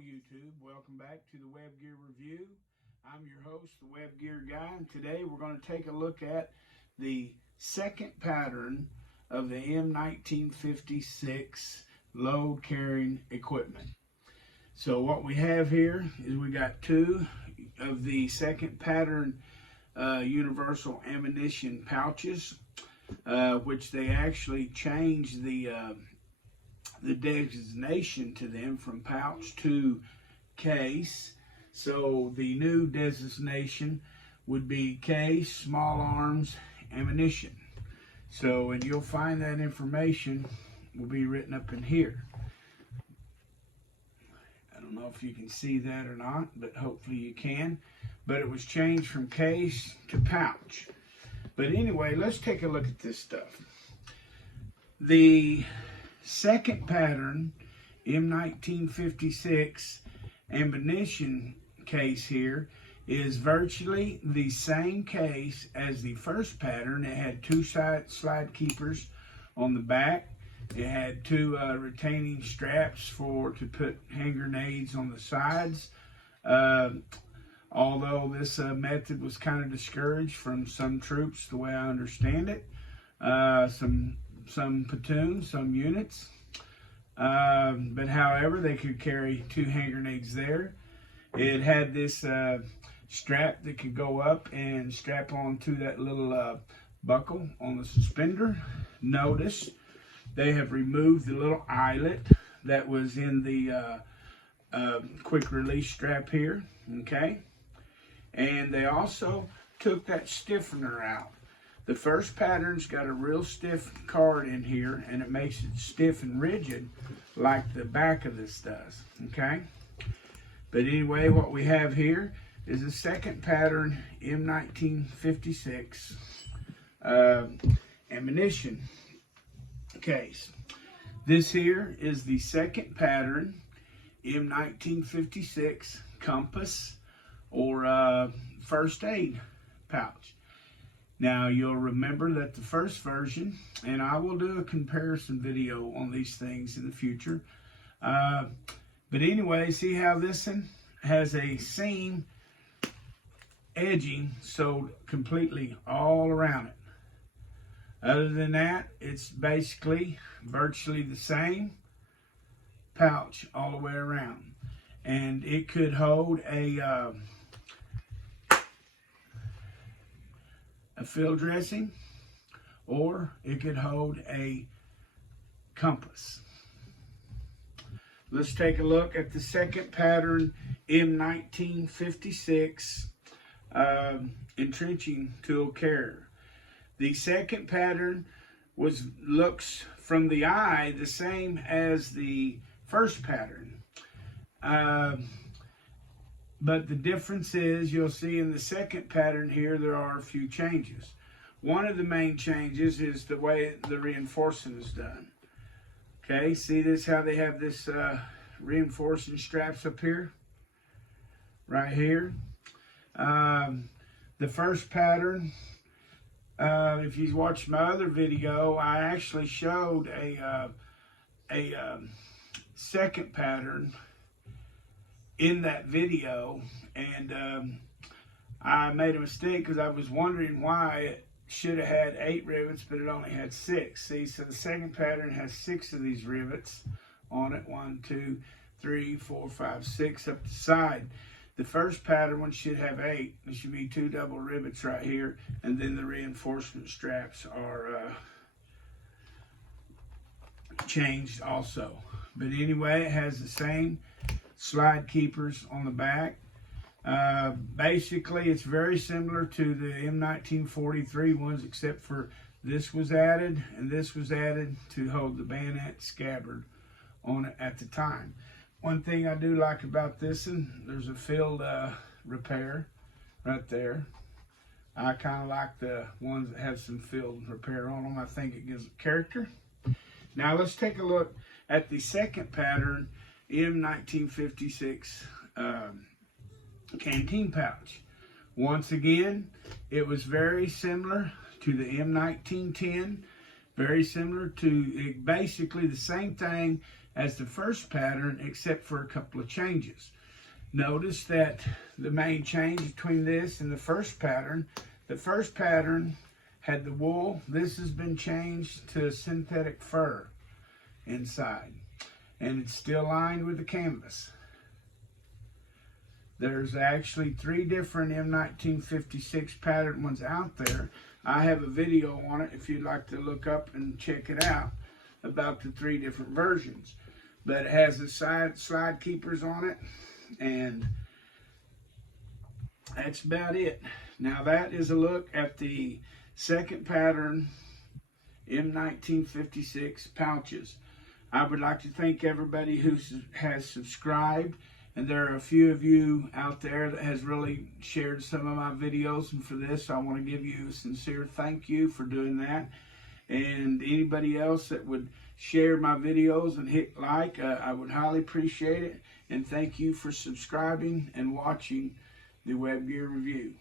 YouTube. Welcome back to the Web Gear Review. I'm your host, the Web Gear Guy, and today we're going to take a look at the second pattern of the M-1956 load carrying equipment. So what we have here is we got two of the second pattern universal ammunition pouches, which they actually changed the designation to them from pouch to case. So the new designation would be case, small arms, ammunition. So, and you'll find that information will be written up in here. I don't know if you can see that or not, but hopefully you can. But it was changed from case to pouch. But anyway, let's take a look at this stuff. The second pattern M-1956 ammunition case here is virtually the same case as the first pattern. It had two slide keepers on the back. It had two retaining straps to put hand grenades on the sides. Although this method was kind of discouraged from some troops, the way I understand it, some platoons, some units, but however they could carry two hand grenades there. It had this strap that could go up and strap onto that little buckle on the suspender. Notice they have removed the little eyelet that was in the quick release strap here, okay? And they also took that stiffener out. The first pattern's got a real stiff card in here, and it makes it stiff and rigid like the back of this does, okay? But anyway, what we have here is a second pattern M-1956 ammunition case. This here is the second pattern M-1956 compass or first aid pouch. Now you'll remember that the first version, and I will do a comparison video on these things in the future, but anyway, see how this one has a seam edging sewed completely all around it. Other than that, it's basically virtually the same pouch all the way around, and it could hold a field dressing, or it could hold a compass. Let's take a look at the second pattern M-1956 entrenching tool carrier. The second pattern looks from the eye the same as the first pattern. But the difference is, you'll see in the second pattern here, there are a few changes. One of the main changes is the way the reinforcing is done. Okay, see this, how they have this reinforcing straps up here, right here. The first pattern, if you watched my other video, I actually showed a second pattern in that video, and I made a mistake because I was wondering why it should have had 8 rivets, but it only had 6. See, so the second pattern has 6 of these rivets on it. 1, 2, 3, 4, 5, 6 up the side. The first pattern one should have 8. There should be 2 double rivets right here, and then the reinforcement straps are changed also. But anyway, it has the same slide keepers on the back. Basically, it's very similar to the M-1943 ones, except for this was added and this was added to hold the bayonet scabbard on it at the time. One thing I do like about this one, there's a field repair right there. I kind of like the ones that have some field repair on them. I think it gives it character. Now let's take a look at the second pattern M-1956 canteen pouch. Once again, it was very similar to the M-1910, very similar to basically the same thing as the first pattern, except for a couple of changes. Notice that the main change between this and the first pattern had the wool. This has been changed to synthetic fur inside, and it's still lined with the canvas. There's actually 3 different M-1956 pattern ones out there. I have a video on it if you'd like to look up and check it out about the 3 different versions. But it has the slide keepers on it, and that's about it. Now that is a look at the second pattern M-1956 pouches. I would like to thank everybody who has subscribed, and there are a few of you out there that has really shared some of my videos, and for this I want to give you a sincere thank you for doing that. And anybody else that would share my videos and hit like, I would highly appreciate it. And thank you for subscribing and watching the Web Gear Review.